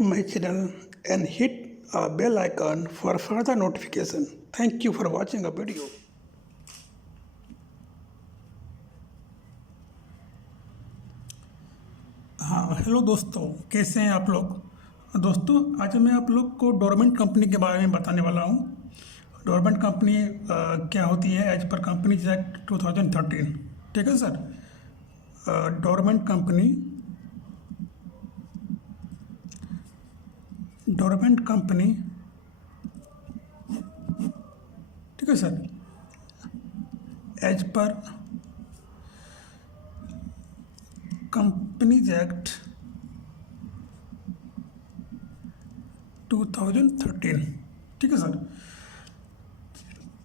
my channel and hit a bell icon for further notification. Thank you for watching a video. हाँ hello दोस्तों, कैसे हैं आप लोग। दोस्तों आज मैं आप लोग को डोरमेंट कंपनी के बारे में बताने वाला हूँ। डोरमेंट कंपनी क्या होती है एज पर कंपनीज एक्ट 2013। ठीक है सर। डोरमेंट कंपनी ठीक है सर, एज पर कंपनीज एक्ट 2013। ठीक है sir.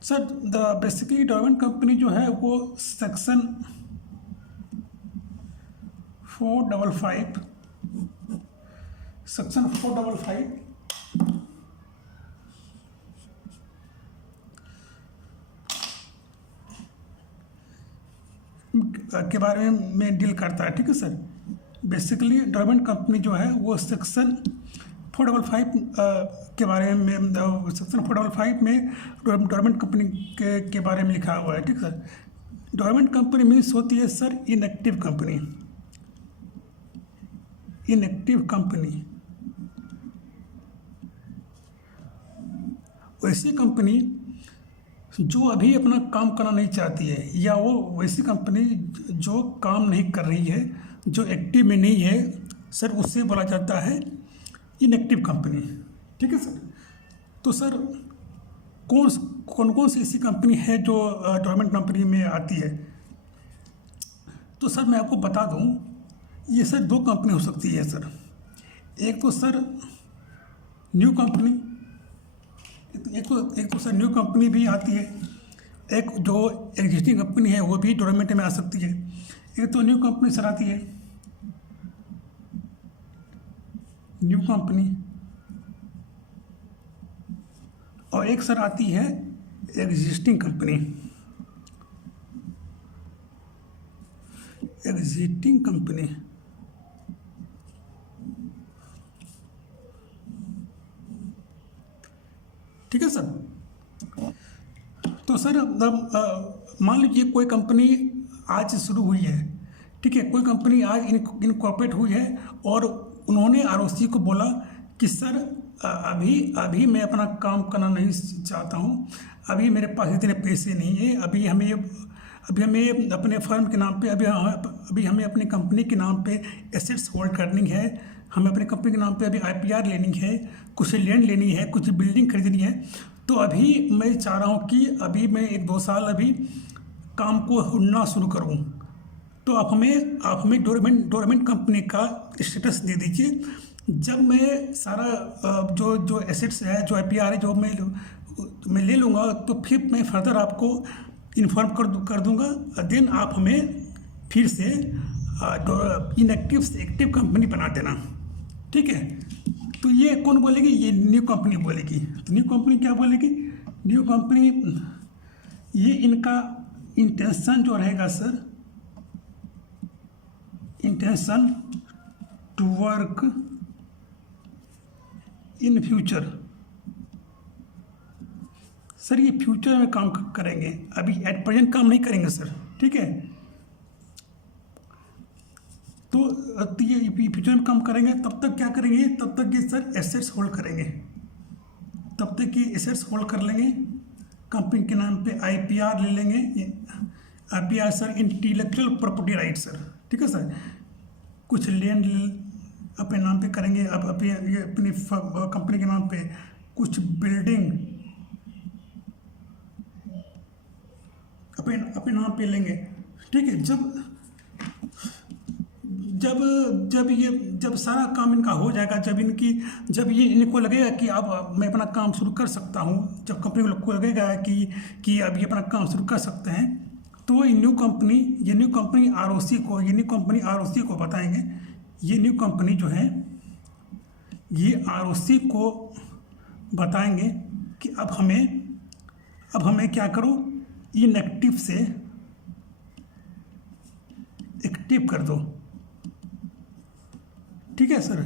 Sir basically dormant company जो है वो सेक्शन 455 के बारे में डील करता है। ठीक है सर। बेसिकली डोरमेंट कंपनी जो है वो सेक्शन 455 के बारे में, सेक्शन 455 में डोरमेंट कंपनी के बारे में लिखा हुआ है। ठीक है सर। डोरमेंट कंपनी मीन्स होती है सर इनएक्टिव कंपनी। वैसी कंपनी जो अभी अपना काम करना नहीं चाहती है, या वो वैसी कंपनी जो काम नहीं कर रही है, जो एक्टिव में नहीं है सर, उससे बोला जाता है इनएक्टिव कंपनी। ठीक है सर। तो सर कौन सी ऐसी कंपनी है जो डोरमेंट कंपनी में आती है। तो सर मैं आपको बता दूं, ये सर दो कंपनी हो सकती है सर। एक तो सर न्यू कंपनी, एक तो सर न्यू कंपनी भी आती है। एक जो एग्जिस्टिंग कंपनी है वो भी डोरमेंट में आ सकती है। एक तो न्यू कंपनी सर आती है, न्यू कंपनी, और एक सर आती है एग्जिस्टिंग कंपनी। ठीक है सर। तो सर मान लीजिए कोई कंपनी आज शुरू हुई है। ठीक है, कोई कंपनी आज इनकॉर्पोरेट हुई है और उन्होंने आरओसी को बोला कि सर अभी मैं अपना काम करना नहीं चाहता हूँ, अभी मेरे पास इतने पैसे नहीं है, अभी हमें अपने फर्म के नाम पे, अभी हमें अपनी कंपनी के नाम पे एसेट्स होल्ड करनी है, हमें अपनी कंपनी के नाम पे अभी आईपीआर लेनी है, कुछ लैंड लेनी है, कुछ बिल्डिंग खरीदनी है। तो अभी मैं चाह रहा हूँ कि अभी मैं 1-2 साल अभी काम को ढूंढना शुरू करूँ। तो आप हमें डोरमेंट कंपनी का स्टेटस दे दीजिए। जब मैं सारा जो एसेट्स है, जो आईपीआर है, जो मैं ले लूँगा, तो फिर मैं फर्दर आपको इन्फॉर्म कर दूँगा। देन आप हमें फिर से इनएक्टिव से एक्टिव कंपनी बना देना। ठीक है। तो ये कौन बोलेगी? ये न्यू कंपनी बोलेगी। तो न्यू कंपनी क्या बोलेगी? न्यू कंपनी, ये इनका इंटेंशन जो रहेगा sir, intention to work in future. Sir ये फ्यूचर में काम करेंगे, अभी एट प्रेजेंट काम नहीं करेंगे सर। ठीक है। तो ये फ्यूचर में काम करेंगे, तब तक क्या करेंगे? तब तक ये सर एसेट्स होल्ड करेंगे, तब तक ये एसेट्स होल्ड कर लेंगे, कंपनी के नाम पे आईपीआर ले लेंगे। IPR sir intellectual property right sir. ठीक है सर। कुछ लैंड अपने नाम पे करेंगे, अब अपनी कंपनी के नाम पे कुछ बिल्डिंग अपने नाम पे लेंगे। ठीक है। जब सारा काम इनका हो जाएगा, जब ये इनको लगेगा कि अब मैं अपना काम शुरू कर सकता हूँ, जब कंपनी को लगेगा कि अब ये अपना काम शुरू कर सकते हैं, तो ये न्यू कंपनी आरओसी को बताएंगे। ये न्यू कंपनी जो है ये आरओसी को बताएंगे कि अब हमें क्या करो, इनएक्टिव से एक्टिव कर दो। ठीक है सर।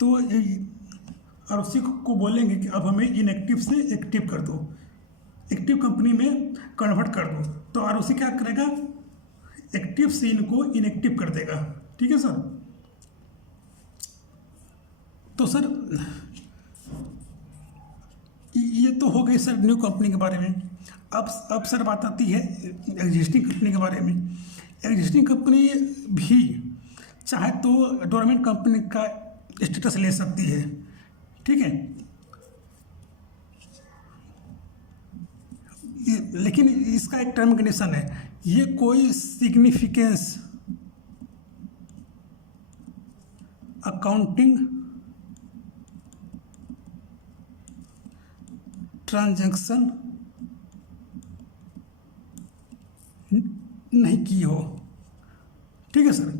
तो और उसी को बोलेंगे कि अब हमें इनएक्टिव से एक्टिव कर दो, एक्टिव कंपनी में कन्वर्ट कर दो। तो और उसी क्या करेगा, एक्टिव से इनको इनएक्टिव कर देगा। ठीक है सर। तो सर ये तो हो गई सर न्यू कंपनी के बारे में। अब सर बात आती है एग्जिस्टिंग कंपनी के बारे में। एग्जिस्टिंग कंपनी भी चाहे तो डोरमेंट कंपनी का स्टेटस ले सकती है। ठीक है, लेकिन इसका एक टर्म कंडीशन है, ये कोई सिग्निफिकेंस अकाउंटिंग ट्रांजैक्शन नहीं की हो। ठीक है सर,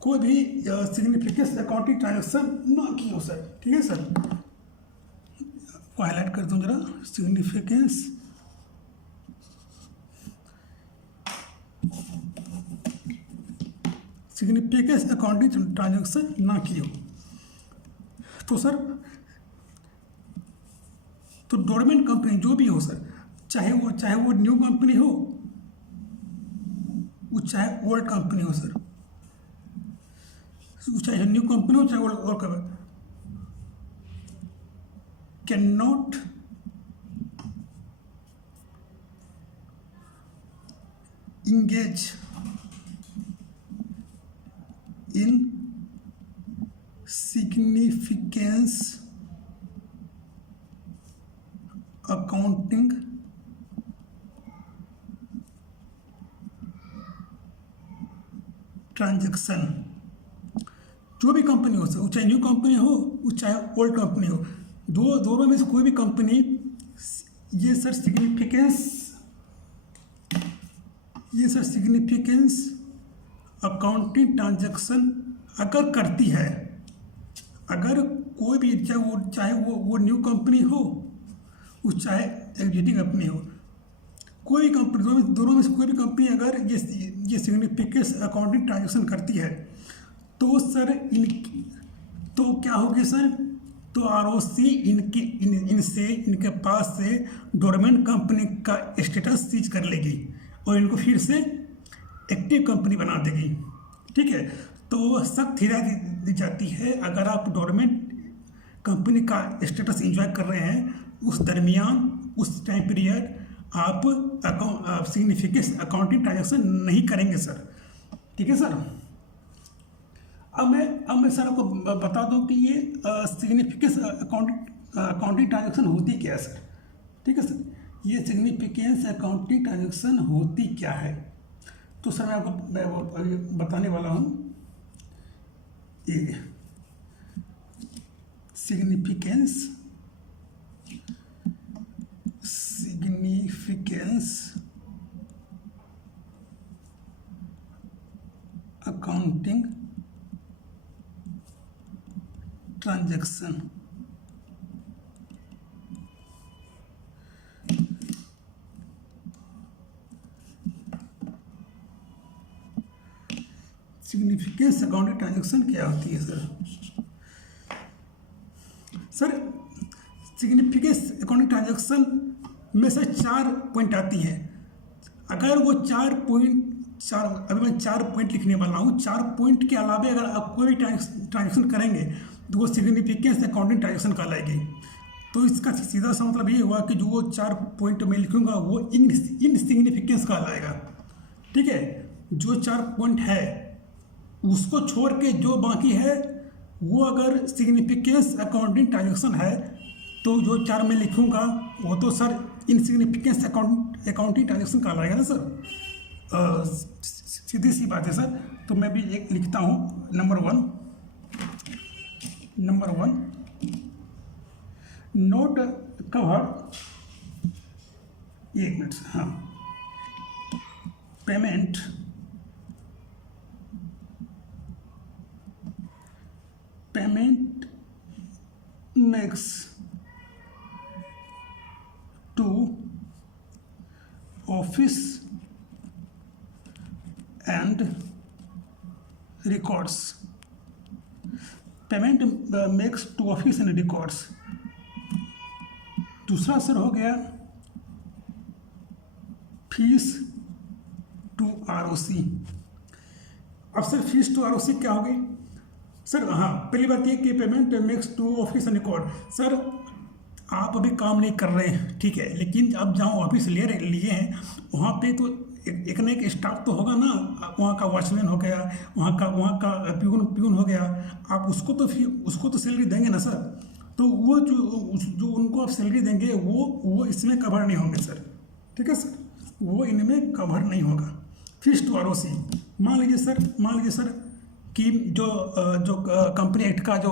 कोई भी सिग्निफिकेंस अकाउंटिंग ट्रांजैक्शन ना की हो सर। ठीक है सर, को हाईलाइट कर दूं जरा, सिग्निफिकेंस अकाउंटिंग ट्रांजैक्शन ना की हो। तो सर तो डोरमेंट कंपनी जो भी हो सर, चाहे वो न्यू कंपनी हो, वो चाहे ओल्ड कंपनी हो सर, चाहे न्यू कंपनी हो चाहे old company, can not engage in significance accounting transaction. जो भी कंपनी हो सर, चाहे न्यू कंपनी हो चाहे ओल्ड कंपनी हो, दोनों में से कोई भी कंपनी ये सर सिग्निफिकेंस अकाउंटिंग ट्रांजैक्शन अगर करती है, अगर कोई भी चाहे वो न्यू कंपनी हो चाहे एग्जिस्टिंग कंपनी हो, कोई भी कंपनी, दोनों में से कोई भी कंपनी अगर ये सिग्निफिकेंस अकाउंटिंग ट्रांजैक्शन करती है, तो सर तो क्या होगी सर, तो आरओसी इनके पास से डोरमेंट कंपनी का स्टेटस सीज कर लेगी और इनको फिर से एक्टिव कंपनी बना देगी। ठीक है, तो सख्त हिदायत दी जाती है, अगर आप डोरमेंट कंपनी का स्टेटस एंजॉय कर रहे हैं, उस दरमियान उस टाइम पीरियड आप सिग्निफिकेंस अकाउंटिंग ट्रांजैक्शन नहीं करेंगे सर। ठीक है सर। अब मैं सर आपको बता दूं कि ये सिग्निफिकेंस अकाउंटिंग ट्रांजैक्शन होती क्या है सर। ठीक है सर, ये सिग्निफिकेंस अकाउंटिंग ट्रांजैक्शन होती क्या है, तो सर मैं आपको बताने वाला हूँ। ये significance accounting transaction. Significance accounting transaction क्या होती है sir? Sir significance accounting transaction में से 4 पॉइंट आती है। अगर वो 4 पॉइंट अभी मैं 4 पॉइंट लिखने वाला हूँ, 4 पॉइंट के अलावा अगर आप कोई भी ट्रांजैक्शन करेंगे तो वो सिग्निफिकेंस अकाउंटिंग ट्रांजैक्शन कहलाएगी। तो इसका सीधा सा मतलब ये हुआ कि जो वो 4 पॉइंट मैं लिखूंगा वो इनसिग्निफिकेंस कहलाएगा। ठीक है, जो 4 पॉइंट है उसको छोड़ के जो बाकी है वो अगर सिग्निफिकेंस अकाउंटिंग ट्रांजैक्शन है, तो जो 4 मैं लिखूंगा वो तो सर इनसिग्निफिकेंस अकाउंटिंग ट्रांजैक्शन कहलाएगा ना सर। सीधी सी बात है सर। तो मैं भी एक लिखता हूँ, नंबर वन नोट कवर्ड, एक मिनट, हाँ, payment makes to office and records payment makes to office and records. दूसरा सर हो गया फीस टू आरओसी। अब सर फीस टू आरओसी क्या होगी सर? हाँ, पहली बात ये कि payment makes to office and record. Sir आप अभी काम नहीं कर रहे हैं, ठीक है, लेकिन अब जहाँ ऑफिस लिए हैं वहाँ पे तो एक ना एक स्टाफ तो होगा ना, वहाँ का वॉचमैन हो गया, वहाँ का प्यून हो गया। आप उसको तो सैलरी देंगे ना सर। तो वो जो उनको आप सैलरी देंगे वो इसमें कवर नहीं होंगे सर, ठीक है सर, वो इनमें कवर नहीं होगा। फीस टू आरओसी, मान लीजिए सर कि जो कंपनी एक्ट का जो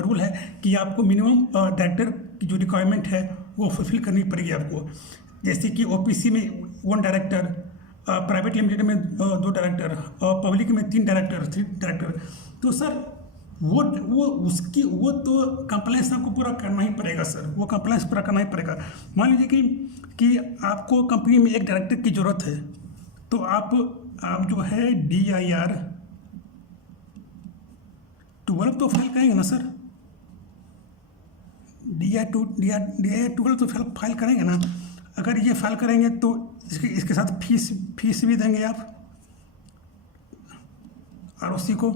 रूल है कि आपको मिनिमम डायरेक्टर की जो रिक्वायरमेंट है वो फुलफिल करनी पड़ेगी आपको। जैसे कि ओपीसी में 1 डायरेक्टर, प्राइवेट लिमिटेड में 2 डायरेक्टर और पब्लिक में 3 डायरेक्टर। तो सर वो तो कंप्लायंस आपको पूरा करना ही पड़ेगा सर, वो कंप्लायंस पूरा करना ही पड़ेगा। मान लीजिए कि आपको कंपनी में 1 डायरेक्टर की ज़रूरत है, तो आप जो है DIR 12 तो फाइल करेंगे ना सर? DIR 12 तो फाइल करेंगे ना। अगर ये फाइल करेंगे तो इसके साथ फीस भी देंगे आप आरओसी को।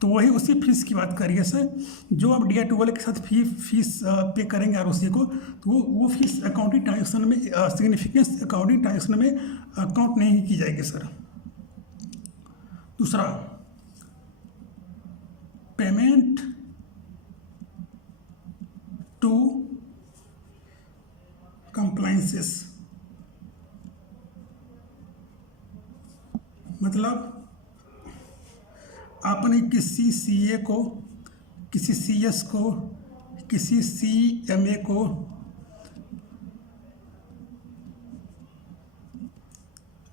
तो वही उसी फीस की बात करिए सर, जो आप DIR 12 के साथ फीस पे करेंगे आरओसी को, तो वो फीस अकाउंटिंग ट्रांजेक्शन में सिग्निफिकेंस अकाउंटिंग ट्रांजेक्शन में अकाउंट नहीं की जाएगी सर। दूसरा, पेमेंट टू कंप्लायंसेस, मतलब आपने किसी CA को, किसी CS को, किसी CMA को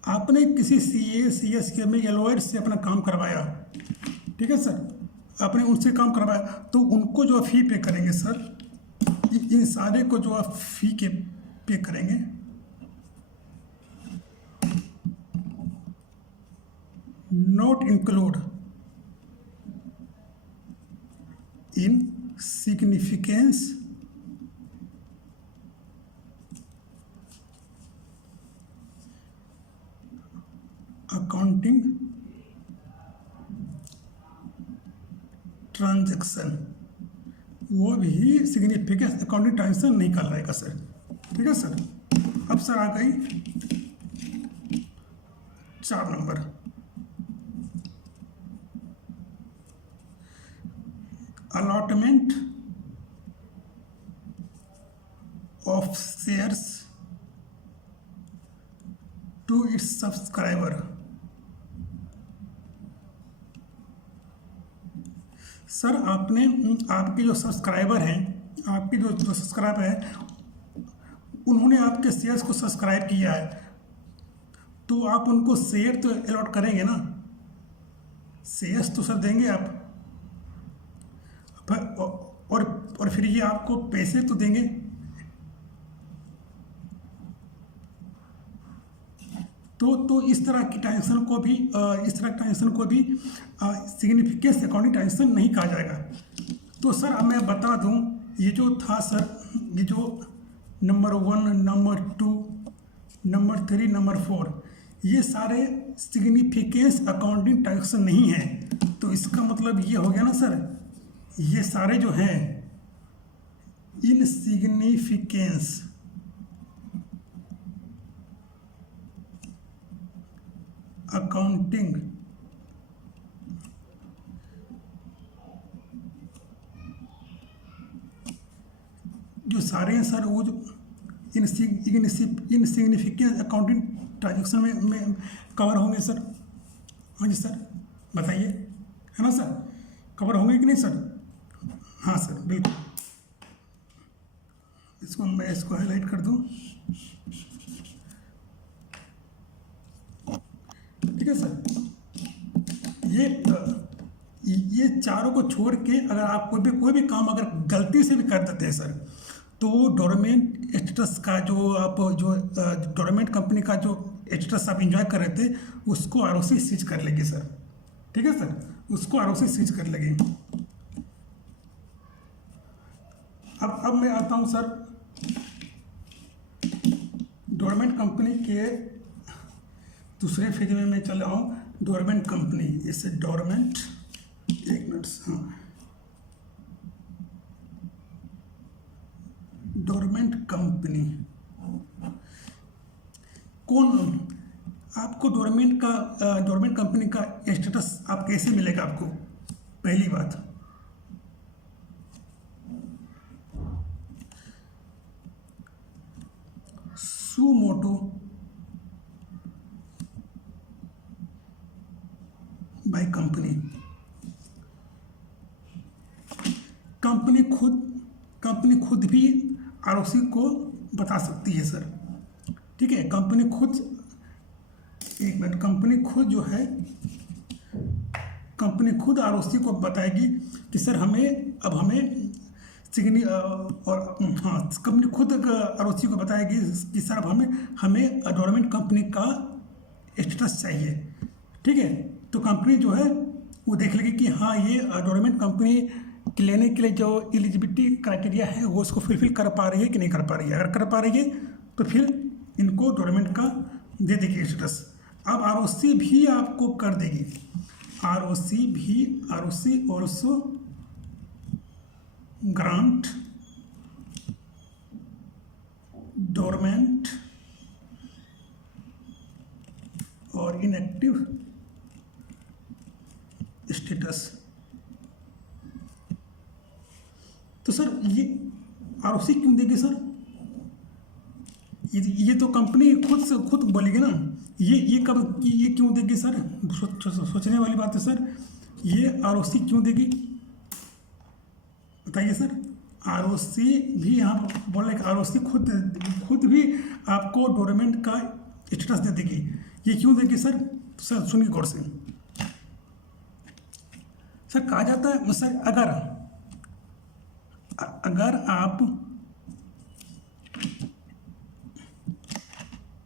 आपने किसी CA, CS, CMA या लॉयर से अपना काम करवाया, ठीक है सर, आपने उनसे काम करवाया, तो उनको जो फी पे करेंगे सर, इन सारे को जो आप फी के पे करेंगे, not include in significance accounting transaction, वो भी सिग्निफिकेंस अकाउंटिंग ट्रांजैक्शन नहीं कर रहेगा सर, ठीक है सर। अब सर आ गई 4 number, allotment of shares to its subscriber. Sir आपके जो सब्सक्राइबर हैं, आपके जो सब्सक्राइबर हैं, उन्होंने आपके शेयर्स को सब्सक्राइब किया है, तो आप उनको शेयर तो अलॉट करेंगे ना, शेयर्स तो सर देंगे आप, और फिर ये आपको पैसे तो देंगे। तो इस तरह की ट्रांजेक्शन को भी सिग्निफिकेंस अकाउंटिंग ट्रांजेक्शन नहीं कहा जाएगा। तो सर अब मैं बता दूं, ये जो था सर, ये जो नंबर 1, नंबर 2, नंबर 3, नंबर 4, ये सारे सिग्निफिकेंस अकाउंटिंग ट्रांजेक्शन नहीं है। तो इसका मतलब ये हो गया ना सर, ये सारे जो हैं इनसिग्निफिकेंस अकाउंटिंग जो सारे हैं सर, वो जो इनसिग्निफिकेंस अकाउंटिंग ट्रांजेक्शन में कवर होंगे सर। हाँ जी सर, बताइए, है ना सर, कवर होंगे कि नहीं सर? हाँ सर, बिल्कुल। मैं इसको हाईलाइट कर दूं, ठीक है सर। ये चारों को छोड़ के अगर आप कोई भी काम अगर गलती से भी कर देते हैं सर, तो डोरमेंट स्टेटस का जो डोरमेंट कंपनी का जो स्टेटस आप इंजॉय कर रहे थे, उसको आरओसी सीज कर लेगी सर, ठीक है सर। उसको आरओसी सीज कर लगे। अब मैं आता हूँ सर डोरमेंट कंपनी के दूसरे फेज में मैं चल रहा हूँ। डोरमेंट कंपनी, इससे डोरमेंट, एक मिनट, हाँ, डोरमेंट कंपनी कौन, आपको डोरमेंट कंपनी का स्टेटस आप कैसे मिलेगा आपको? पहली बात, सुमोटो बाय कंपनी, कंपनी खुद भी आरओसी को बता सकती है सर, ठीक है। कंपनी खुद, एक मिनट, कंपनी खुद जो है, कंपनी खुद आरओसी को बताएगी कि सर हमें सिग्नी और हाँ, कंपनी खुद आरओसी को बताएगी कि सर अब हमें डोरमेंट कंपनी का स्टेटस चाहिए, ठीक है। तो कंपनी जो है वो देख लेगी कि हाँ ये डोरमेंट कंपनी लेने के लिए जो एलिजिबिलिटी क्राइटेरिया है वो उसको फुलफिल कर पा रही है कि नहीं कर पा रही है। अगर कर पा रही है तो फिर इनको डोरमेंट का दे देगी स्टेटस। अब आरओसी भी आपको कर देगी, आरओसी ऑल्सो ग्रांट डोरमेंट और इनएक्टिव स्टेटस। तो सर ये आरओसी क्यों देगी सर? ये तो कंपनी खुद बोलेगी ना। ये क्यों देगी सर? सोचने वाली बात है सर। ये आरओसी क्यों देगी बताइए सर। आरओसी भी यहाँ बोल रहे हैं, आरओसी खुद भी आपको डोरमेंट का स्टेटस दे देगी। ये क्यों देगी सर? सर सुनिए गौर से। सर कहा जाता है सर, अगर आप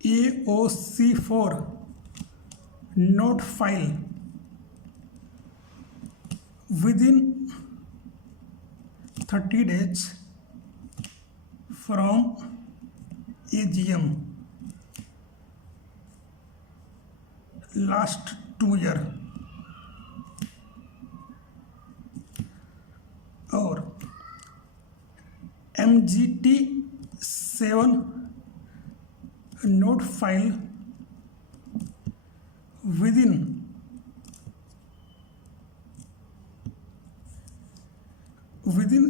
AOC4 note file within 30 days from AGM last 2 year और MGT7 note file within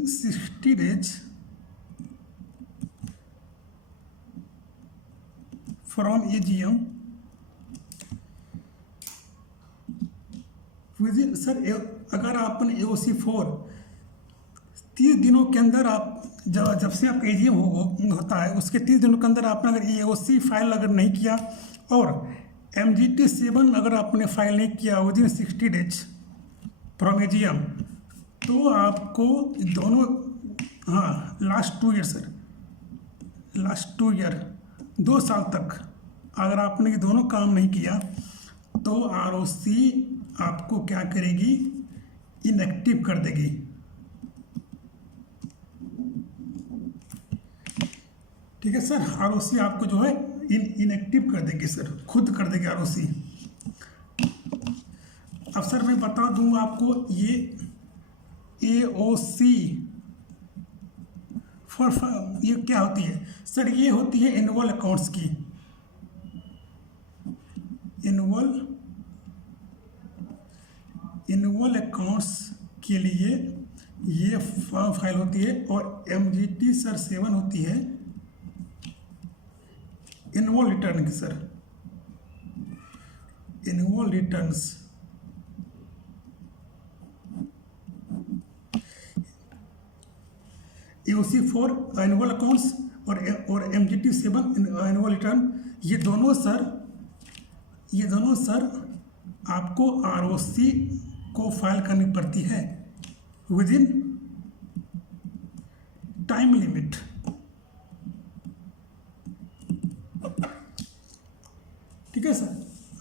60 days from AGM within sir, अगर आपने AOC4 30 दिनों के अंदर आप जब से आपका AGM होता है उसके 30 दिनों के अंदर आपने अगर AOC फाइल अगर नहीं किया और MGT7 अगर आपने फाइल नहीं किया विदिन 60 डेज फ्रॉम AGM, तो आपको दोनों, हाँ, last 2 year sir, last 2 year 2 साल तक अगर आपने ये दोनों काम नहीं किया तो आरओसी आपको क्या करेगी? इनएक्टिव कर देगी। ठीक है सर, आरओसी आपको जो है इनएक्टिव कर देगी सर, खुद कर देगी आरओसी। अब सर मैं बता दूं आपको, ये AOC ये क्या होती है सर? ये होती है एनुअल अकाउंट्स की, एनुअल अकाउंट्स के लिए ये फाइल होती है। और MGT सर 7 होती है एनुअल रिटर्न की sir, annual returns. AOC4 annual accounts और MGT7 एनुअल रिटर्न, ये दोनों सर आपको आरओसी को फाइल करनी पड़ती है विदिन टाइम लिमिट। ठीक है सर,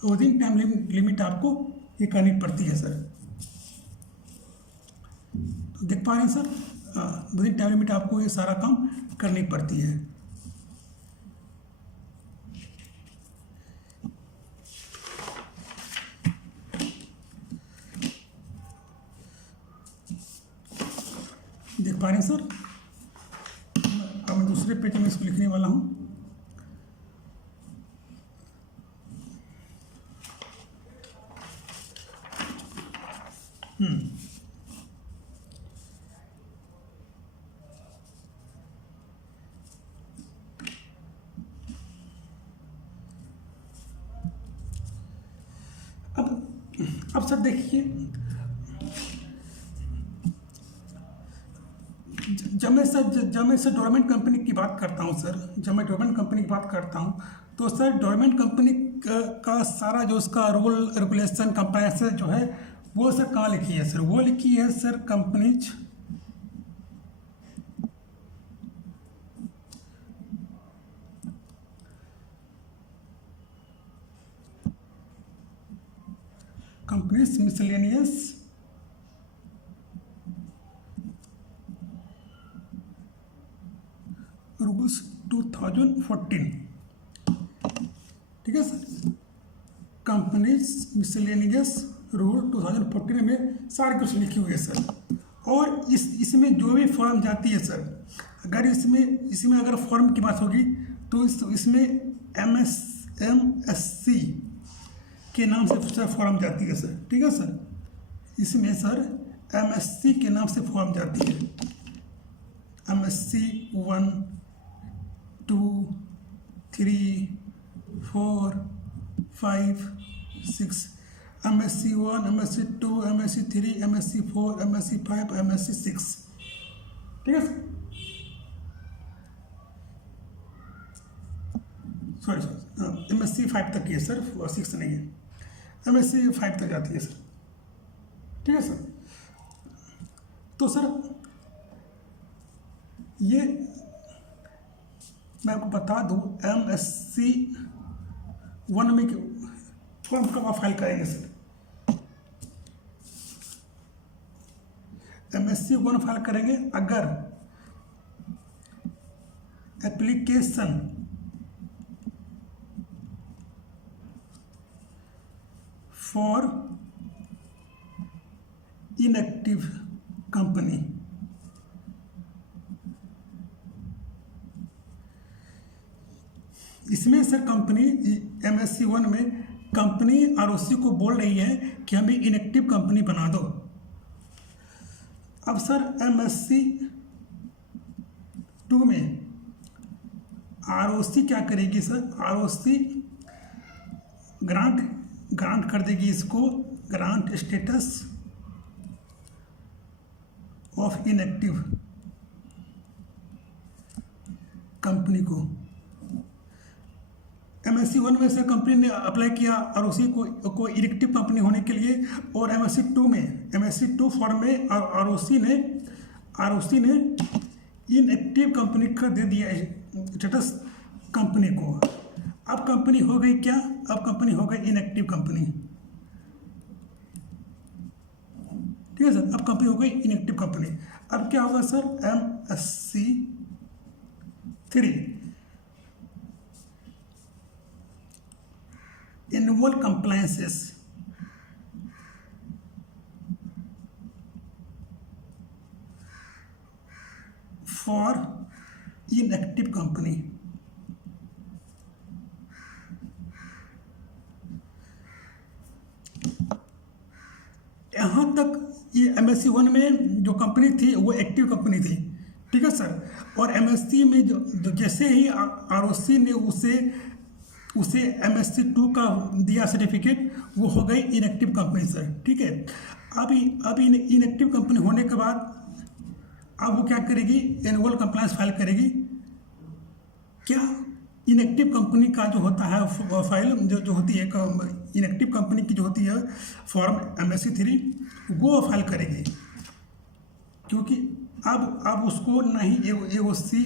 विदिन टाइम लिमिट आपको ये करनी पड़ती है सर। पा रहे हैं सर, विदिन टाइम लिमिट आपको ये सारा काम करनी पड़ती है। देख पा रहे हैं सर, अब मैं दूसरे पेज में इसको लिखने वाला हूँ। अब सर देखिए, जब मैं सर डोरमेंट कंपनी की बात करता हूँ सर, जब मैं डोरमेंट कंपनी की बात करता हूँ तो सर डोरमेंट कंपनी का सारा जो उसका रूल रेगुलेशन कंप्लायंस जो है वो सर कहाँ लिखी है सर? वो लिखी है सर कंपनीज मिसलेनियस रूल्स 2014, ठीक है सर। कंपनीज मिसलेनियस रूल 2014 में सारी कुछ लिखी हुई है सर। और इसमें जो भी फॉर्म जाती है सर, अगर इसमें अगर फॉर्म की बात होगी तो इसमें MSC के नाम से सर फॉर्म जाती है सर, ठीक है सर। इसमें सर MSC के नाम से फॉर्म जाती है, MSC 1, 2, 3, 4, 5, 6, MSC 1, MSC 2, MSC 3, MSC 4, MSC 5, MSC 6, ठीक है सर। सॉरी MSC 5 तक की है सर, 6 नहीं है, MSC 5 तक जाती है सर, ठीक है सर। तो सर ये मैं आपको बता दूं, MSC 1 में फॉर्म कब आप फाइल करेंगे सर? MSC 1 फाइल करेंगे अगर एप्लीकेशन फॉर इनएक्टिव कंपनी, इसमें सर कंपनी MSC 1 में कंपनी ROC को बोल रही है कि हमें इनएक्टिव कंपनी बना दो। अब सर MSC 2 में ROC क्या करेगी सर? ROC ग्रांट कर देगी इसको, grant status of inactive company को। MSC 1 में से कंपनी ने अप्लाई किया ROC को इनएक्टिव कंपनी होने के लिए, और MSC 2 में, MSC 2 फॉर्म में ROC ने इनएक्टिव कंपनी का दे दिया स्टेटस कंपनी को। अब कंपनी हो गई क्या? अब कंपनी हो गई इनएक्टिव कंपनी, ठीक है सर। अब कंपनी हो गई इनएक्टिव कंपनी। अब क्या होगा sir? MSC 3 annual compliances for inactive company। यहाँ तक ये MSC 1 में जो कंपनी थी वो एक्टिव कंपनी थी, ठीक है सर। और MSC में जो जैसे ही ROC ने उसे MSC 2 का दिया सर्टिफिकेट, वो हो गई इनएक्टिव कंपनी सर, ठीक है। अब इनएक्टिव कंपनी होने के बाद अब वो क्या करेगी? एनुअल कंप्लायंस फाइल करेगी। क्या इनएक्टिव कंपनी का जो होता है फाइल जो होती है इनएक्टिव कंपनी की जो होती है फॉर्म MSC 3, वो फाइल करेगी, क्योंकि अब उसको नहीं AOC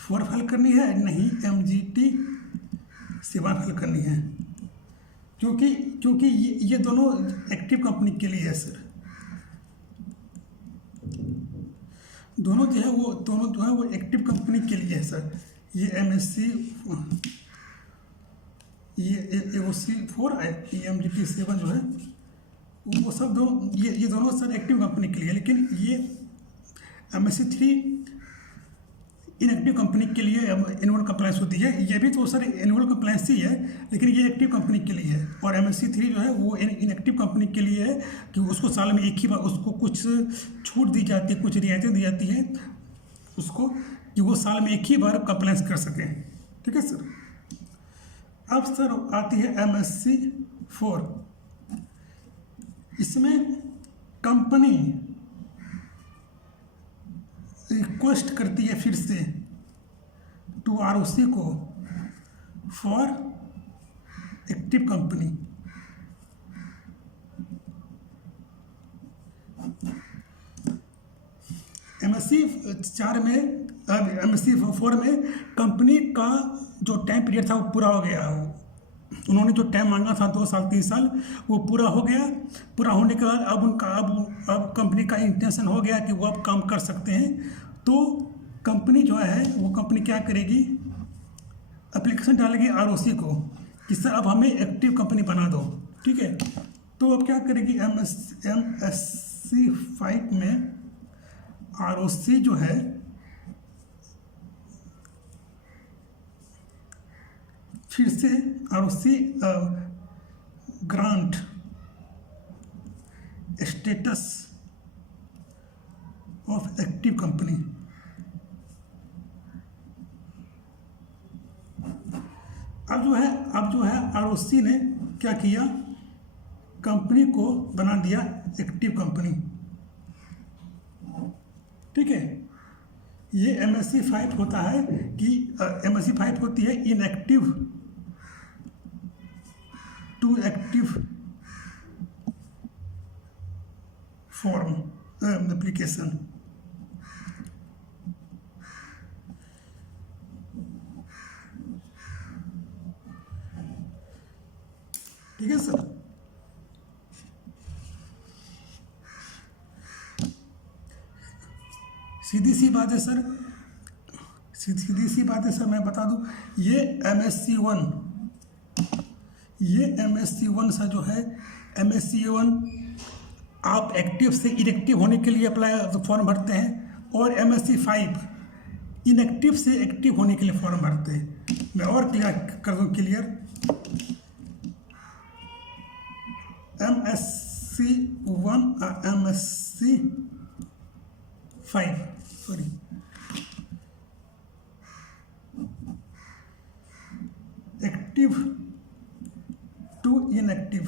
4 फाइल करनी है, नहीं MGT 7 फाइल करनी है, क्योंकि ये दोनों एक्टिव कंपनी के लिए है सर। दोनों जो है वो एक्टिव कंपनी के लिए है सर। ये MSC, ये AOC4, EMGT7 जो है वो सब दोनों, ये दोनों सर एक्टिव कंपनी के लिए, लेकिन ये MSC3 इनएक्टिव कंपनी के लिए एनुअल कंप्लायंस होती है। ये भी तो सर एनुअल कंप्लायंस ही है, लेकिन ये एक्टिव कंपनी के लिए है। और MSC3 जो है वो इनएक्टिव कंपनी के लिए है कि उसको साल में एक ही बार उसको कुछ छूट दी जाती है, कुछ रियायतें दी जाती हैं उसको, कि वो साल में एक ही बार कंप्लायंस कर सकें। ठीक है सर। अब सर आती है MSC4। इसमें कंपनी रिक्वेस्ट करती है फिर से टू ROC को फॉर एक्टिव कंपनी। MSC4 में कंपनी का जो टाइम पीरियड था वो पूरा हो गया। उन्होंने जो टाइम मांगा था 2 साल 3 साल, वो पूरा हो गया। पूरा होने के बाद अब कंपनी का इंटेंशन हो गया कि वो अब काम कर सकते हैं। तो कंपनी जो है वो कंपनी क्या करेगी, एप्लीकेशन डालेगी ROC को कि सर अब हमें एक्टिव कंपनी बना दो। ठीक है। तो अब क्या करेगी, MSC5 में ROC जो है फिर से ROC grant status of active company. अब जो है ROC ने क्या किया, कंपनी को बना दिया एक्टिव कंपनी। ठीक है। ये MSC5 होता है कि MSC5 होती है inactive to active form application. ठीक है सर। सीधी सी बात है सर, सीधी सी बात है सर, मैं बता दूं, ये MSC1 सा जो है, MSC1 आप एक्टिव से इनएक्टिव होने के लिए अप्लाई फॉर्म भरते हैं, और MSC5 इनएक्टिव से एक्टिव होने के लिए फॉर्म भरते हैं। मैं और क्लियर कर दूं, clear, MSC1 MSC5 sorry, active to inactive.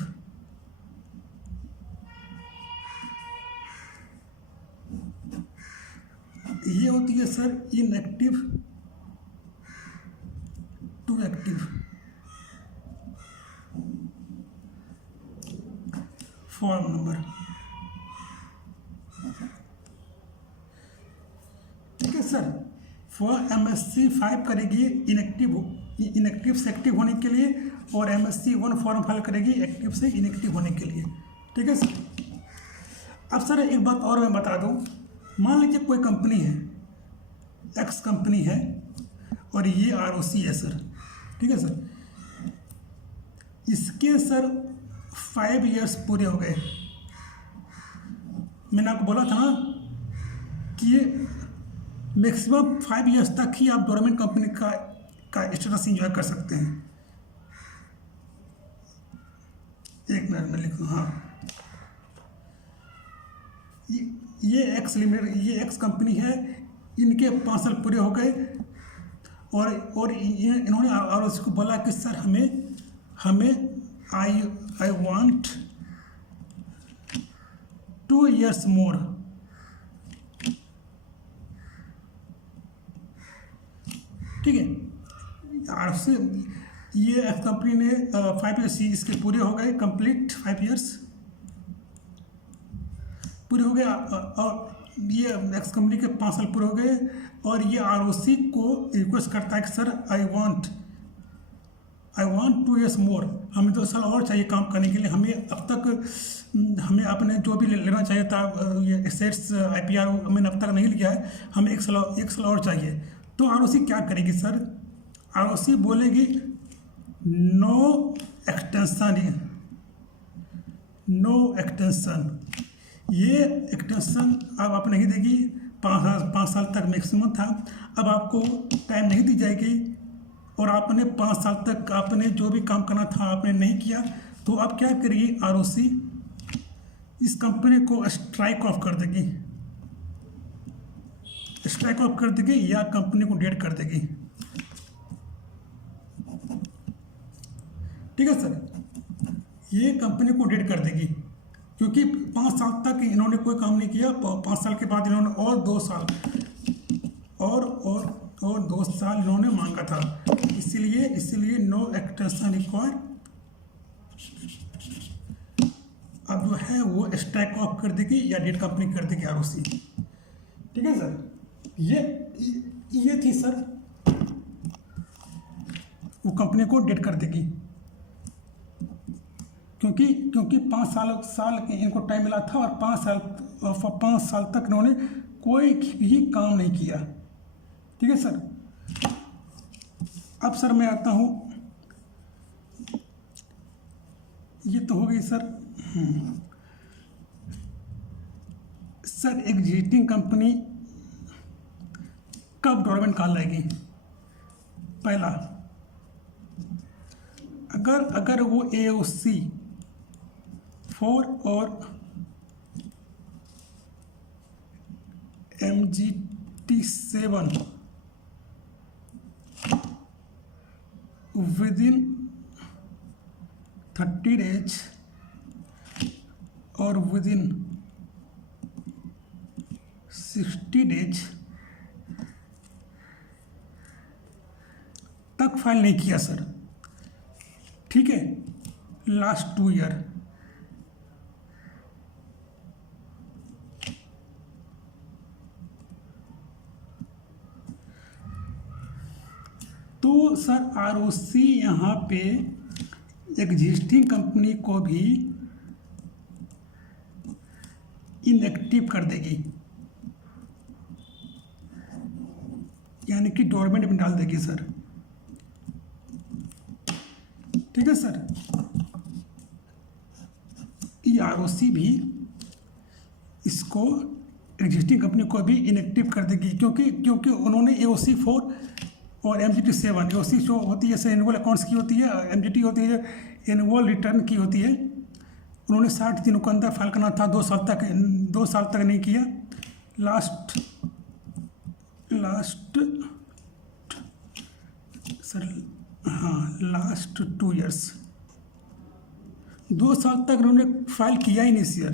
ये होती है sir inactive to active. Form number, ठीक है सर। फॉर MSC5 करेगी इनएक्टिव से एक्टिव होने के लिए, और MSC1 फॉर्म फाइल करेगी एक्टिव से इनएक्टिव होने के लिए। ठीक है सर। अब सर एक बात और मैं बता दूं, मान लीजिए कोई कंपनी है, एक्स कंपनी है, और ये ROC है सर। ठीक है सर। इसके सर 5 इयर्स पूरे हो गए। मैंने आपको बोला था ना कि ये मैक्सिमम 5 इयर्स तक ही आप गवर्नमेंट कंपनी का स्टेटस एंजॉय कर सकते हैं। एक मिनट में लिख दूँ, हाँ, ये एक्स लिमिटेड, ये एक्स कंपनी है, इनके 5 साल पूरे हो गए, और इन्होंने ROC को बोला कि सर हमें आई वांट 2 years मोर। ठीक है। ROC, ये एक्स कंपनी ने 5 years इसके पूरे हो गए, कंप्लीट 5 years पूरे हो गए, और ये एक्स कंपनी के 5 साल पूरे हो गए, और ये ROC को रिक्वेस्ट करता है कि सर आई वॉन्ट 2 years मोर, हमें 2 साल और चाहिए काम करने के लिए। हमें अब तक हमें आपने जो भी लेना चाहिए था ये एसेट्स IPR मैंने अब तक नहीं लिया है, हमें 1 साल और चाहिए। तो ROC क्या करेगी सर? ROC बोलेगी नो एक्सटेंशन, नो एक्सटेंशन। ये एक्सटेंशन अब आप नहीं देगी, 5 साल तक मैक्सिमम था, अब आपको टाइम नहीं दी जाएगी। और आपने 5 साल तक आपने जो भी काम करना था आपने नहीं किया, तो अब क्या करेगी ROC? इस कंपनी को स्ट्राइक ऑफ कर देगी, स्ट्राइक ऑफ कर देगी या कंपनी को डेड कर देगी। ठीक है सर, ये कंपनी को डेड कर देगी, क्योंकि 5 साल तक इन्होंने कोई काम नहीं किया। 5 साल के बाद इन्होंने और 2 साल और 2 साल इन्होंने मांगा था, इसीलिए नो एक्सटेंशन रिक्वायर। अब जो है वो स्ट्राइक ऑफ कर देगी या डेड कंपनी कर देगी ROC। ठीक है सर, ये थी सर, वो कंपनी को डेड कर देगी, क्योंकि 5 साल इनको टाइम मिला था और 5 साल तक इन्होंने कोई भी काम नहीं किया। ठीक है सर, अब सर मैं आता हूँ, ये तो हो गई सर। सर एग्जिस्टिंग कंपनी कब डोरमेंट कॉल आएगी? पहला, अगर वो AOC 4 और MGT 7 विदिन 30 days और विदिन 60 days तक फाइल नहीं किया सर, ठीक है, लास्ट 2 ईयर, तो सर ROC यहाँ पे एग्जिस्टिंग कंपनी को भी इनएक्टिव कर देगी, यानी कि डोरमेंट में डाल देगी सर। ठीक है सर, ये ROC भी इसको एग्जिस्टिंग कंपनी को भी इनएक्टिव कर देगी, क्योंकि उन्होंने AOC 4 और MGT 7, AOC जो होती है सर एनुअल अकाउंट्स की होती है, MGT होती है एनुअल रिटर्न की होती है, उन्होंने 60 दिनों के अंदर फाइल करना था, 2 साल तक नहीं किया। लास्ट सर, हाँ, लास्ट 2 ईयर्स, 2 साल तक उन्होंने फाइल किया ही नहीं सर,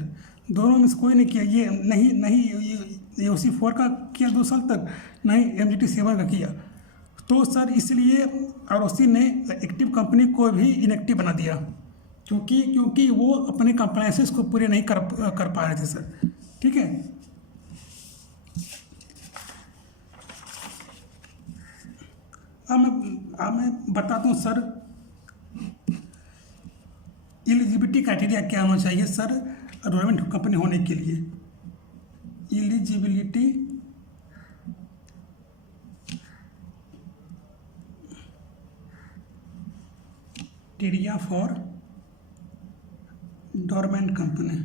दोनों में से कोई नहीं किया। ये नहीं ये AOC 4 का किया 2 साल तक, नहीं MGT 7 का किया। तो सर इसलिए ROC ने एक्टिव कंपनी को भी इनएक्टिव बना दिया, क्योंकि वो अपने कंप्लायंसेस को पूरे नहीं कर पा रहे थे सर। ठीक है, अब मैं बताता हूँ सर एलिजिबिलिटी क्राइटेरिया क्या होना चाहिए सर डोरमेंट कंपनी होने के लिए। Eligibility criteria for dormant company.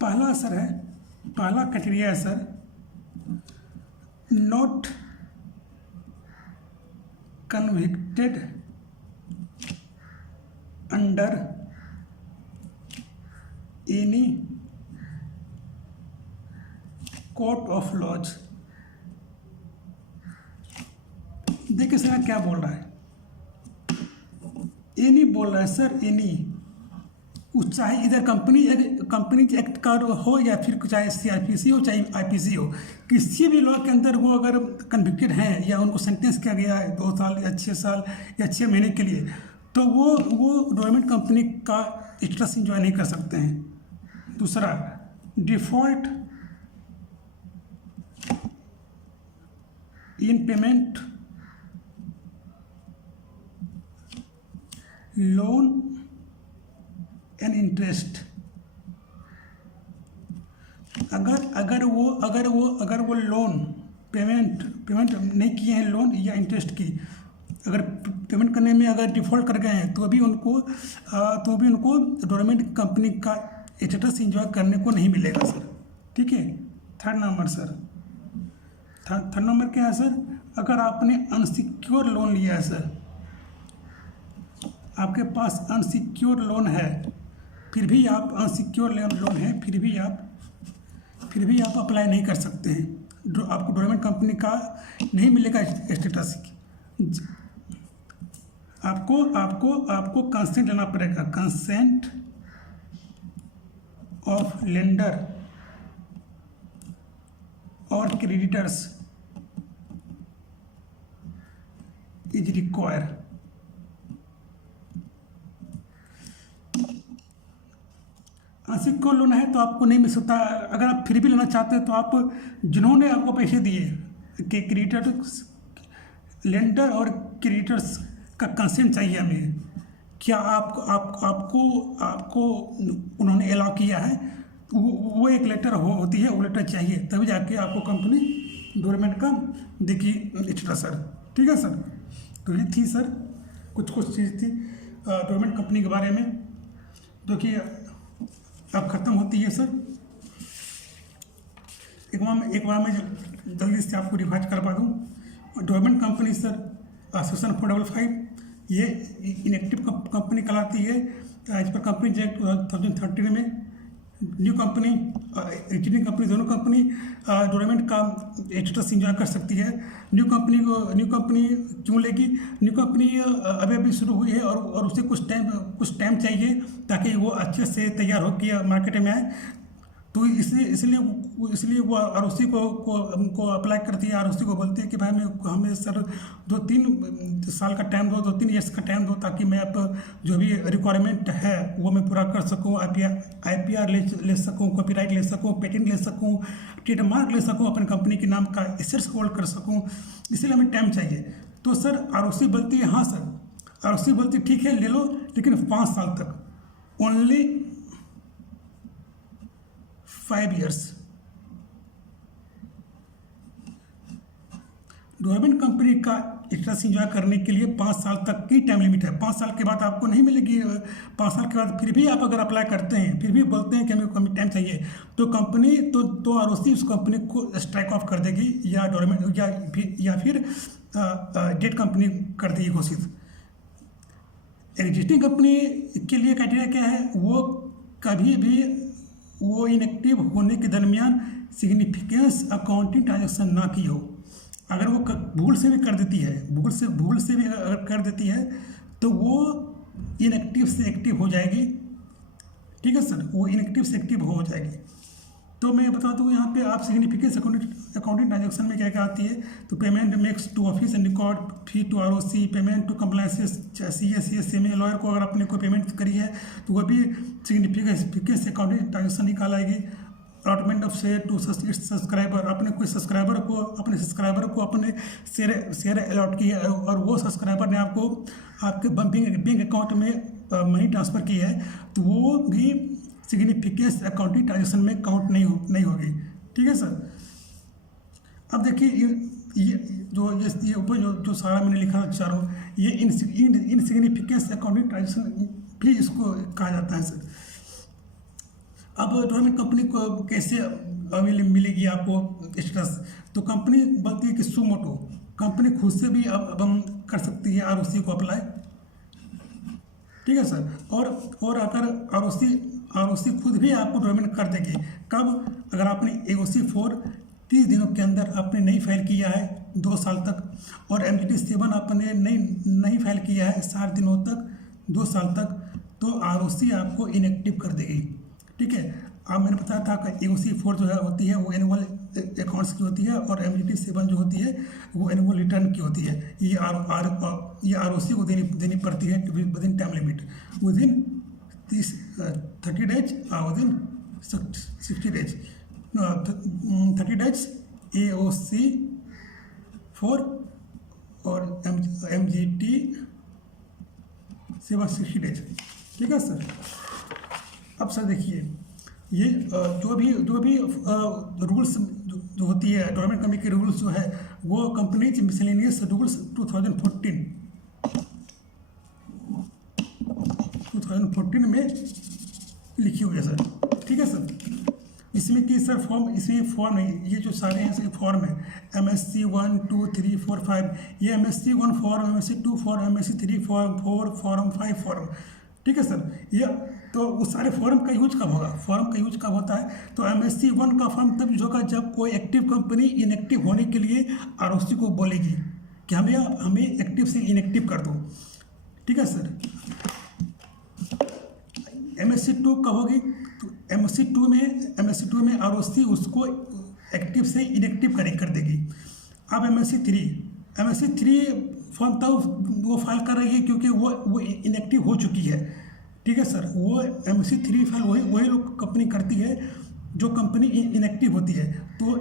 पहला सर है, पहला क्राइटेरिया है sir not convicted under any court of laws. देखिए सर क्या बोल रहा है, एनी बोल रहा है सर, एनी, चाहे इधर कंपनी एक्ट का हो या फिर चाहे CRPC हो चाहे IPC हो, किसी भी लॉ के अंदर वो अगर कन्विक्टेड हैं या उनको सेंटेंस किया गया है 2 साल या 6 साल या 6 महीने के लिए, तो वो डोरमेंट कंपनी का स्टेटस इंजॉय नहीं कर सकते हैं। दूसरा, default in payment, loan and interest. अगर वो लोन पेमेंट नहीं किए हैं, लोन या इंटरेस्ट की, अगर पेमेंट करने में अगर डिफ़ॉल्ट कर गए हैं तो भी उनको गवर्नमेंट कंपनी का स्टेटस इंजॉय करने को नहीं मिलेगा सर। ठीक है। Third number sir, third number क्या है सर? अगर आपने अनसिक्योर लोन लिया है सर, आपके पास अनसिक्योर लोन है, फिर भी आप अनसिक्योर लोन है, फिर भी आप अप्लाई नहीं कर सकते हैं। आपको गवर्नमेंट कंपनी का नहीं मिलेगा स्टेटस। आपको कंसेंट लेना पड़ेगा, कंसेंट ऑफ लेंडर और creditors is require. Unsecure loan है तो आपको नहीं मिल सकता। अगर आप फिर भी लेना चाहते हैं तो आप जिन्होंने आपको पैसे दिए कि क्रेडिटर्स, लेंडर और क्रेडिटर्स का कंसेंट चाहिए हमें। क्या आपको उन्होंने अलाउ किया है? वो एक लेटर होती है, वो लेटर चाहिए, तभी जाके आपको कंपनी गवर्नमेंट का देखी स्टेटस सर। ठीक है सर। तो ये थी सर कुछ चीज़ थी गवर्नमेंट कंपनी के बारे में, जो कि अब ख़त्म होती है सर। एक बार मैं जल्दी से आपको रिवाइज करवा दूँ। गवर्नमेंट कंपनी सर सेक्शन 455 ये इनएक्टिव कंपनी कहलाती है। इस पर कंपनी एक्ट 2013 में न्यू कंपनी, एग्जिस्टिंग कंपनी, दोनों कंपनी गवर्नमेंट का स्टेटस इंजॉय कर सकती है। न्यू कंपनी क्यों लेगी? न्यू कंपनी अभी शुरू हुई है और उसे कुछ टाइम चाहिए ताकि वो अच्छे से तैयार हो के मार्केट में आए। तो इसलिए वो आरओसी को अप्लाई करती है। आरओसी को बोलती है कि भाई हमें सर 2-3 साल का टाइम दो, 2-3 ईयर्स का टाइम दो, ताकि मैं आप जो भी रिक्वायरमेंट है वो मैं पूरा कर सकूं, IPR ले सकूं, कॉपीराइट ले सकूं, पेटेंट ले सकूं, ट्रेडमार्क ले सकूं, अपनी कंपनी के नाम का एसेट्स होल्ड कर सकूं। इसलिए हमें टाइम चाहिए। तो सर आरओसी बोलती है हाँ सर, आरओसी बोलती है ठीक है ले लो, लेकिन 5 साल तक, ओनली 5 years। गवर्नमेंट कंपनी का स्टेटस इंजॉय करने के लिए 5 साल तक की टाइम लिमिट है। 5 साल के बाद आपको नहीं मिलेगी। 5 साल के बाद फिर भी आप अगर अप्लाई करते हैं, फिर भी बोलते हैं कि हमें टाइम चाहिए, तो कंपनी तो आरओसी उस कंपनी को स्ट्राइक ऑफ कर देगी, या गवर्नमेंट या फिर डेट कंपनी कर देगी घोषित। एग्जिस्टिंग कंपनी के लिए क्राइटेरिया क्या है? वो कभी भी वो इनएक्टिव होने के दरमियान सिग्निफिकेंस अकाउंटिंग ट्रांजैक्शन ना की हो। अगर वो भूल से भी कर देती है, भूल से भी अगर कर देती है तो वो इनएक्टिव से एक्टिव हो जाएगी। ठीक है सर, वो इनएक्टिव से एक्टिव हो जाएगी। तो मैं बता दूँ यहाँ पे आप सिग्निफिकेंस अकाउंटिंग ट्रांजैक्शन में क्या क्या आती है। तो payment makes to office and record, fee to ROC, payment to compliances, CS, CMA lawyer को अगर आपने कोई पेमेंट करी है तो वह भी सिग्निफिकेंस अकाउंटिंग ट्रांजैक्शन निकाल आएगी। Allotment of share to subscriber, अपने कोई सब्सक्राइबर को अपने शेयर अलॉट किया है और वो सब्सक्राइबर ने आपके बैंक अकाउंट में मनी ट्रांसफ़र की है, तो वो भी सिग्निफिकेंस अकाउंटिंग ट्रांजैक्शन में काउंट नहीं होगी। ठीक है सर। अब देखिए ये जो सारा मैंने लिखा चारों, ये इनसिग्निफिकेंस अकाउंटिंग ट्रांजैक्शन भी इसको कहा जाता है सर। अब गवर्नमेंट कंपनी को कैसे मिलेगी आपको स्टेटस? तो कंपनी बोलती है कि सुमोटो, कंपनी खुद से भी अब हम कर सकती है आरओसी को अप्लाई। ठीक है सर। और अगर आरओसी खुद भी आपको गवर्नमेंट कर देगी। कब? अगर आपने AOC 4 30 दिनों के अंदर आपने नहीं फाइल किया है 2 साल तक, और MGT 7 आपने नहीं फाइल किया है 60 दिनों तक 2 साल तक, तो आरओसी आपको इनएक्टिव कर देगी। ठीक है। अब मैंने बताया था कि AOC 4 जो है होती है वो एनुअल अकाउंट्स की होती है, और MGT 7 जो होती है वो एनुअल रिटर्न की होती है। ये आरओसी को देनी पड़ती है within time limit, within 30 days within 60 days, 30 days AOC 4 और MGT 60 डेज। ठीक है सर। अब सर देखिए, ये जो भी रूल्स जो होती है डोरमेंट कंपनी के रूल्स जो है वो कंपनीज मिसलेनियस रूल्स 2014 में लिखी हुई है सर। ठीक है सर। इसमें कि सर फॉर्म नहीं, ये जो सारे हैं सर फॉर्म है MSc 1 2 3 4 5, ये MSc 1 form, MSc 2 form, MSc 3 form, 4 form, 5 form. ठीक है सर। ये तो उस सारे फॉर्म का यूज कब होगा, फॉर्म का यूज कब होता है, तो MSc 1 का फॉर्म तब यूज होगा जब कोई एक्टिव कंपनी इनएक्टिव होने के लिए ROC को बोलेगी कि हमें एक्टिव से इनएक्टिव कर दो। ठीक है सर। MSc 2 कब होगी, तो MSc 2 में ROC उसको एक्टिव से इनएक्टिव कर देगी। अब MSc 3 फॉर्म तब वो फाइल कर रही है क्योंकि वो इनएक्टिव हो चुकी है। ठीक है सर। वो MSc 3 फाइल वही लोग कंपनी करती है जो कंपनी इनएक्टिव होती है। तो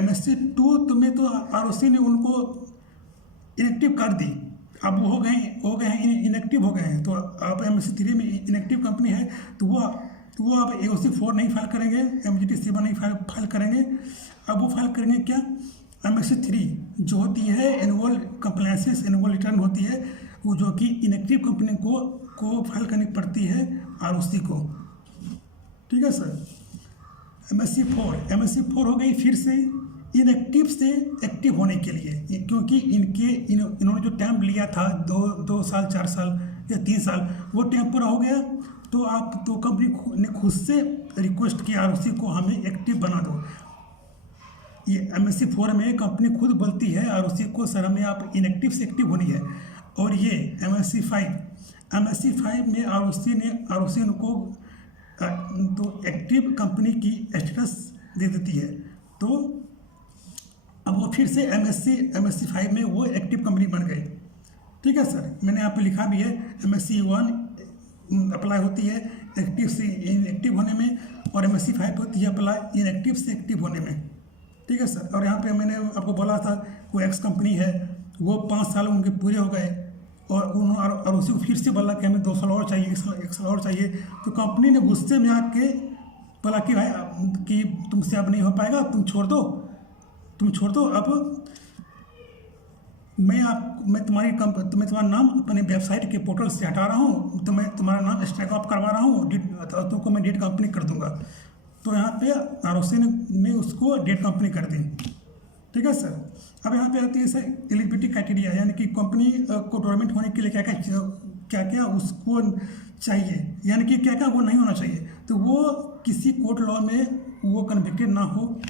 MSc 2 में तो ROC ने उनको इनएक्टिव कर दी, अब वो हो गए हैं इनएक्टिव हो गए हैं। तो अब MSc 3 में इनएक्टिव कंपनी है तो वो अब AOC 4 नहीं फाइल करेंगे, MGT 7 नहीं फाइल करेंगे। अब वो फाइल करेंगे क्या, MSc 3 जो होती है एनुअल कंप्लायंसेस, एनुअल रिटर्न होती है, वो जो कि इनएक्टिव कंपनी को फाइल करनी पड़ती है ROC को। ठीक है सर। MSc 4 हो गई फिर से इनएक्टिव से एक्टिव होने के लिए, क्योंकि इन्होंने जो टाइम लिया था 2 साल 4 साल या 3 साल, वो टाइम पूरा हो गया। तो कंपनी ने खुद से रिक्वेस्ट किया ROC को हमें एक्टिव बना दो। ये MSc 4 में कंपनी खुद बोलती है ROC को सर हमें आप इनएक्टिव से एक्टिव होनी है। और ये MSc 5 में ROC उनको तो एक्टिव कंपनी की स्टेटस दे देती है। तो अब वो फिर से MSc 5 में वो एक्टिव कंपनी बन गई। ठीक है सर। मैंने यहाँ पे लिखा भी है MSc 1 अप्लाई होती है एक्टिव से इनएक्टिव होने में, और MSc 5 होती है अप्लाई इनएक्टिव से एक्टिव होने में। ठीक है सर। और यहाँ पे मैंने आपको बोला था कोई एक्स कंपनी है, वो 5 साल उनके पूरे हो गए और उसी को फिर से बोला कि हमें 2 साल और चाहिए, 1 साल और चाहिए। तो कंपनी ने गुस्से में आके बोला कि भाई कि तुमसे अब नहीं हो पाएगा, तुम छोड़ दो। अब मैं तुम्हारा नाम अपने वेबसाइट के पोर्टल से हटा रहा हूँ, तो मैं तुम्हारा नाम स्ट्राइक ऑफ करवा रहा हूँ, तुमको मैं डेट कंपनी कर दूंगा। तो यहाँ पे ROC ने उसको डेट कंपनी कर दी। ठीक है सर। अब यहाँ पे आती है सर एलिजिबिलिटी क्राइटेरिया, यानी कि कंपनी को डोरमेंट होने के लिए क्या उसको चाहिए, यानी कि क्या वो नहीं होना चाहिए। तो वो किसी कोर्ट लॉ में वो कन्विक्टेड ना हो,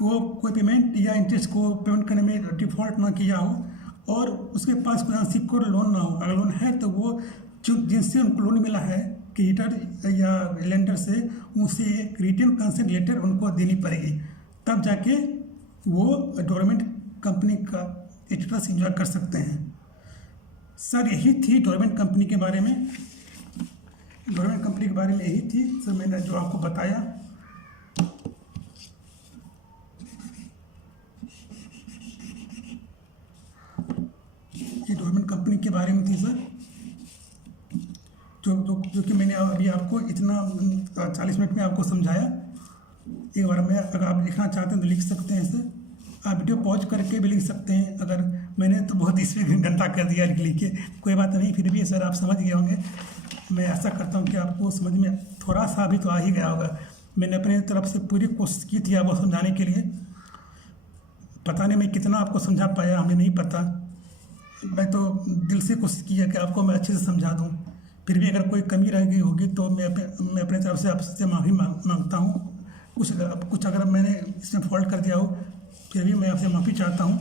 वो कोई पेमेंट या इंटरेस्ट को पेमेंट करने में डिफॉल्ट ना किया हो, और उसके पास कोई अनसिक्योर्ड लोन ना हो। अगर लोन है तो वो जिनसे उनको लोन मिला है क्रेडिटर या लेंडर से, उनसे एक रिटन कंसेंट लेटर उनको देनी पड़ेगी, तब जाके वो डोरमेंट कंपनी का स्टेटस एंजॉय कर सकते हैं। सर यही थी डोरमेंट कंपनी के बारे में, यही थी सर मैंने जो आपको बताया। ये डोरमेंट कंपनी के बारे में थी सर, जो कि मैंने अभी आपको इतना 40 मिनट में आपको समझाया। एक बार में अगर आप लिखना चाहते हैं तो लिख सकते हैं सर, आप वीडियो पॉज करके भी लिख सकते हैं। अगर मैंने तो बहुत इसमें घंटा कर दिया लिख के, कोई बात नहीं, फिर भी सर आप समझ गए होंगे। मैं ऐसा करता हूँ कि आपको समझ में थोड़ा सा अभी तो आ ही गया होगा। मैंने अपने तरफ से पूरी कोशिश की थी आपको समझाने के लिए, पता नहीं मैं कितना आपको समझा पाया, हमें नहीं पता। मैं तो दिल से कोशिश किया कि आपको मैं अच्छे से समझा दूँ। फिर भी अगर कोई कमी रह गई होगी तो मैं अपने तरफ से आपसे माफ़ी मांगता हूँ। कुछ अगर मैंने इसमें फॉल्ट कर दिया हो, फिर भी मैं आपसे माफ़ी चाहता हूँ।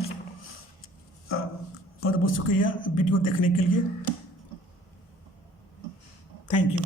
बहुत बहुत शुक्रिया वीडियो देखने के लिए। Thank you.